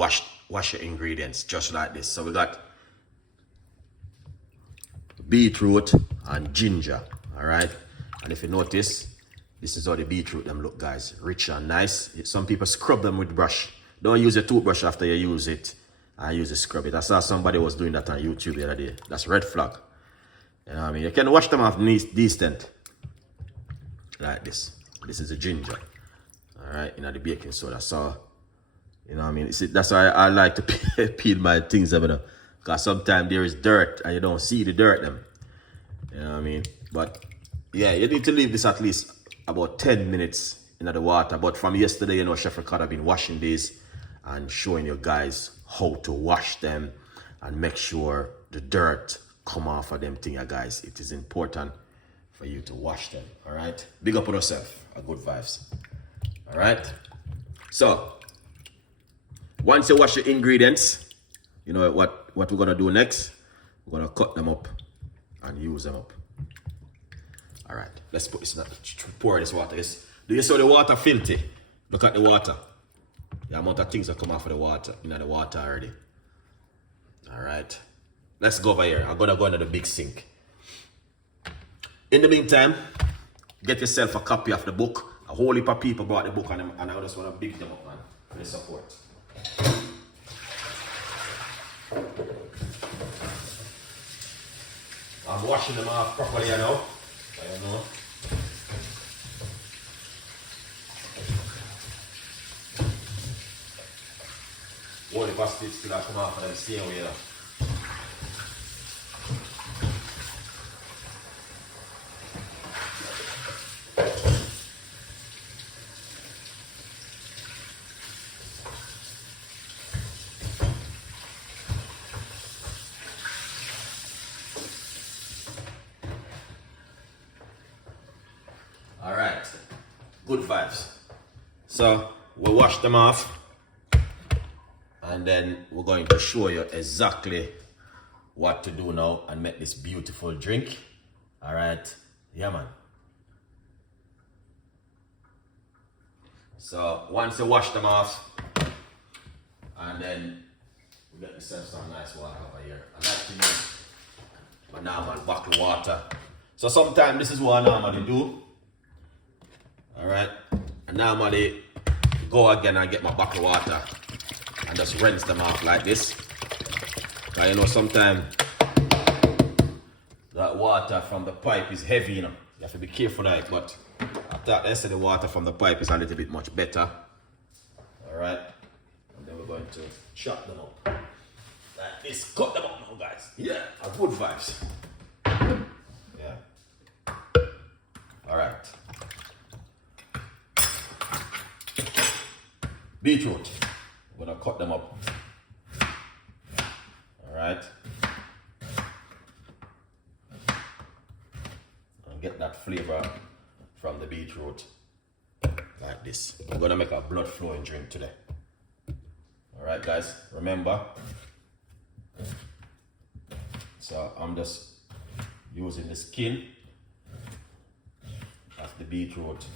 wash your ingredients just like this. So we got beetroot and ginger, all right? And if you notice, this is how the beetroot them look, guys. Rich and nice. Some people scrub them with brush. Don't use a toothbrush after you use it. I use a scrub it. I saw somebody was doing that on YouTube the other day. That's red flag. You know what I mean? You can wash them off decent. Like this. This is a ginger. All right, the baking soda. So, you know what I mean? That's why I like to peel my things up, because sometimes there is dirt and you don't see the dirt them. You know what I mean? But yeah, you need to leave this at least about 10 minutes in the water. But from yesterday, Chef Ricardo been washing these and showing you guys how to wash them and make sure the dirt come off of them things, guys. It is important for you to wash them. All right, big up on yourself. A good vibes. All right, so once you wash the ingredients, you know what we're gonna do next. We're gonna cut them up and use them up. All right, let's put this, pour this water. Do you see the water filthy? Look at the water. The amount of things that come off of the water, the water already. All right, let's go over here. I'm gonna go into the big sink. In the meantime, get yourself a copy of the book. A whole heap of people bought the book, and I just want to big them up, man, for the support. I'm washing them off properly, I know. All the bastards still have come off of them same way, All right, good vibes. So we'll wash them off, and then we're going to show you exactly what to do now and make this beautiful drink. All right, yeah, man. So once you wash them off, and then we get yourself some nice water over here. I like to use my normal bottled water. So sometimes this is what I normally do. All right, and normally go again and get my bottled water and just rinse them off like this. Because sometimes that water from the pipe is heavy, You have to be careful of it, but I thought yesterday the water from the pipe is a little bit much better. All right, and then we're going to chop them up like this. Cut them up now, guys. Yeah, a good vibes. Yeah. All right. Beetroot, we're gonna cut them up. All right, and get that flavor from the beetroot like this. We're gonna make a blood flowing drink today. All right, guys, remember. So I'm just using the skin of the beetroot,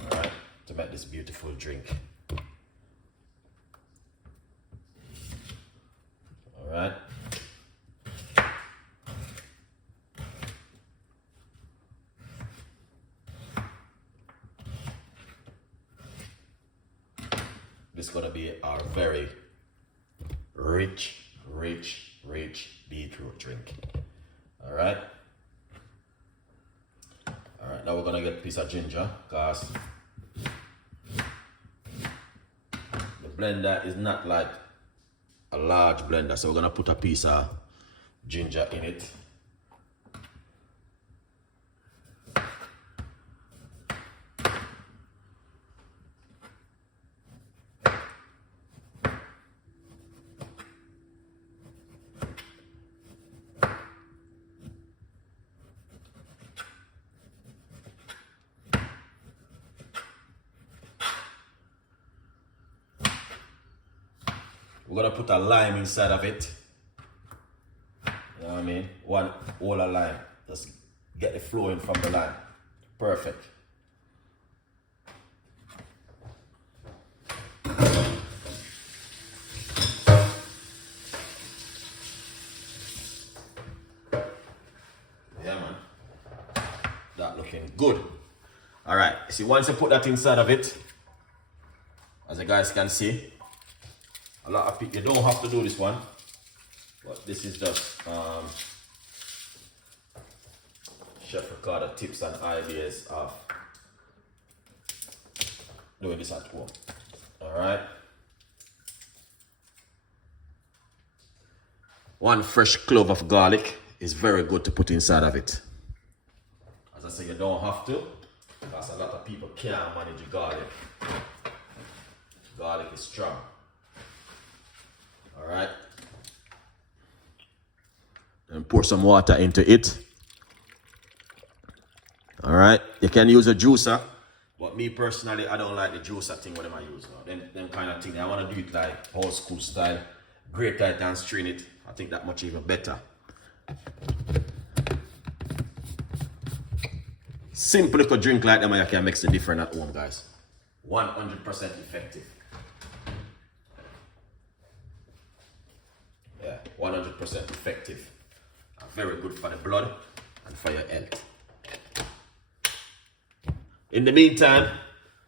all right, to make this beautiful drink. All right. This is gonna be our very rich beetroot drink. All right. All right. Now we're gonna get a piece of ginger, because the blender is not like a large blender, so we're gonna put a piece of ginger in it. We're gonna put a lime inside of it. You know what I mean? One whole of lime. Just get the flowing from the lime. Perfect. good. All right, see, once you put that inside of it, as you guys can see, a lot of people, you don't have to do this one, but this is just Chef Ricardo tips and ideas of doing this at home. All right. One fresh clove of garlic is very good to put inside of it. As I say, you don't have to, because a lot of people can't manage garlic. Garlic is strong. All right. And pour some water into it. All right. You can use a juicer, but me personally, I don't like the juicer thing. What am I using? Them kind of thing. I want to do it like old school style. Grate it and strain it. I think that much even better. Simple little drink like them, you can make it different at home, guys. 100% effective. Yeah, 100% effective. Very good for the blood and for your health. In the meantime,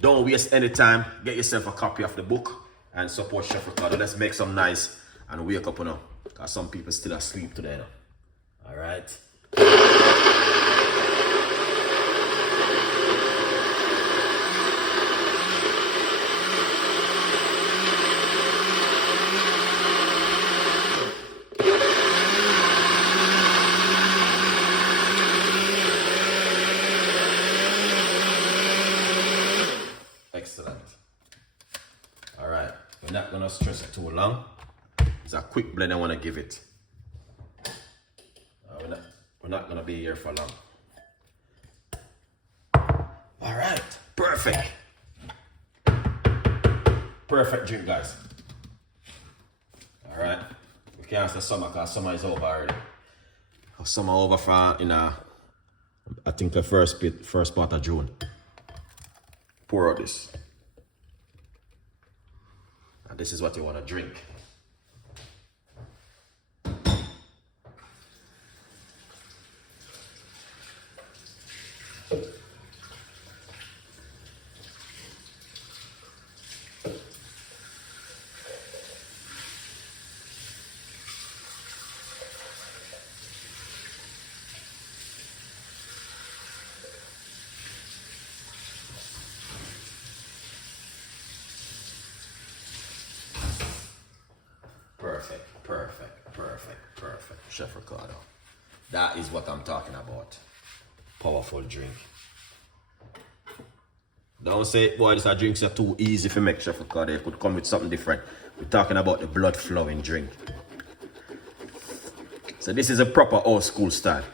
don't waste any time. Get yourself a copy of the book and support Chef Ricardo. Let's make some nice and wake up now. Because some people still asleep today now. Alright. Excellent. Alright. We're not gonna stress it too long. It's a quick blend I want to give it. We're not going to be here for long. All right. Perfect. Perfect drink, guys. All right. We can't say summer because summer is over already. Summer over for, I think the first part of June. Pour out this. And this is what you want to drink. Perfect. Chef Ricardo. That is what I'm talking about. Powerful drink. Don't say, boy, these drinks are too easy for make, Chef Ricardo. You could come with something different. We're talking about the blood flowing drink. So this is a proper old school style.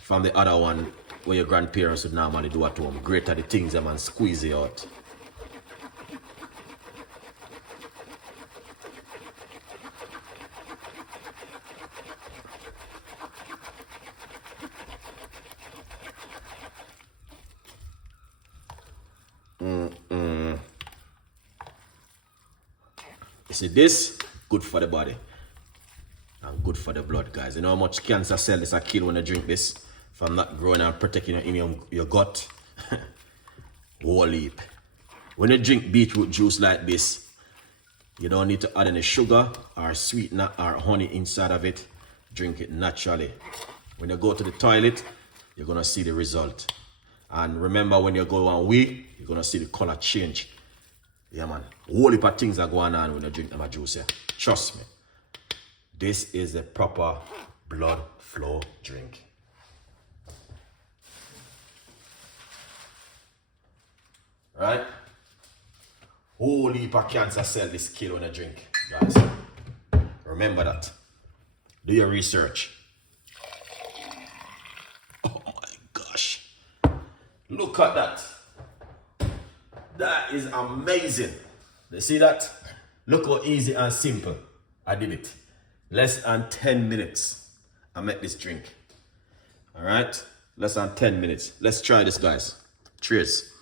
From the other one, where your grandparents would normally do at home. Grate the things them and squeeze it out. See this, good for the body and good for the blood, guys. You know how much cancer cell is a kill when you drink this from not growing and protecting in your gut. Whole heap. When you drink beetroot juice like this, you don't need to add any sugar or sweetener or honey inside of it. Drink it naturally. When you go to the toilet, you're gonna see the result. And remember, when you go on wee, you're gonna see the color change. Yeah, man. Whole heap of things are going on when you drink them juice here. Trust me. This is a proper blood flow drink. Right? Whole heap of cancer cell this kill when you drink, guys. Remember that. Do your research. Oh my gosh. Look at that. That is amazing. You see that? Look how easy and simple I did it. Less than 10 minutes I make this drink. All right? Less than 10 minutes. Let's try this, guys. Cheers.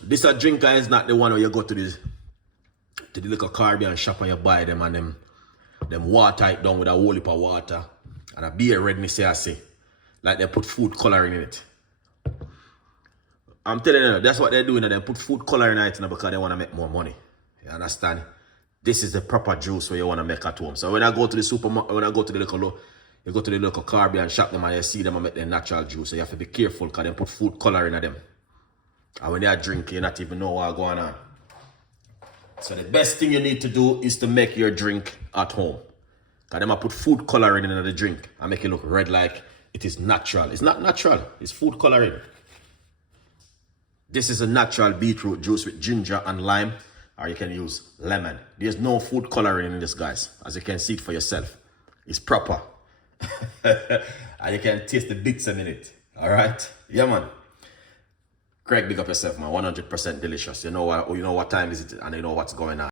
This a drink, guys, not the one where you go to to the little Caribbean shop and you buy them and them water it down with a whole heap of water and a beer red, me say I say. Like they put food coloring in it. I'm telling you, that's what they're doing. They put food coloring in it because they want to make more money. You understand? This is the proper juice where you want to make at home. So when I go to the supermarket, when I go to the local Caribbean shop them and you see them and make their natural juice. So you have to be careful because they put food coloring in them. And when they are drinking, you not even know what's going on. So the best thing you need to do is to make your drink at home. Because them put food coloring in the drink and make it look red like it is natural. It's not natural. It's food coloring. This is a natural beetroot juice with ginger and lime. Or you can use lemon. There's no food coloring in this, guys. As you can see it for yourself. It's proper. And you can taste the bits in it. Alright? Yeah, man. Craig, big up yourself, man. 100% delicious. You know what time is it and you know what's going on.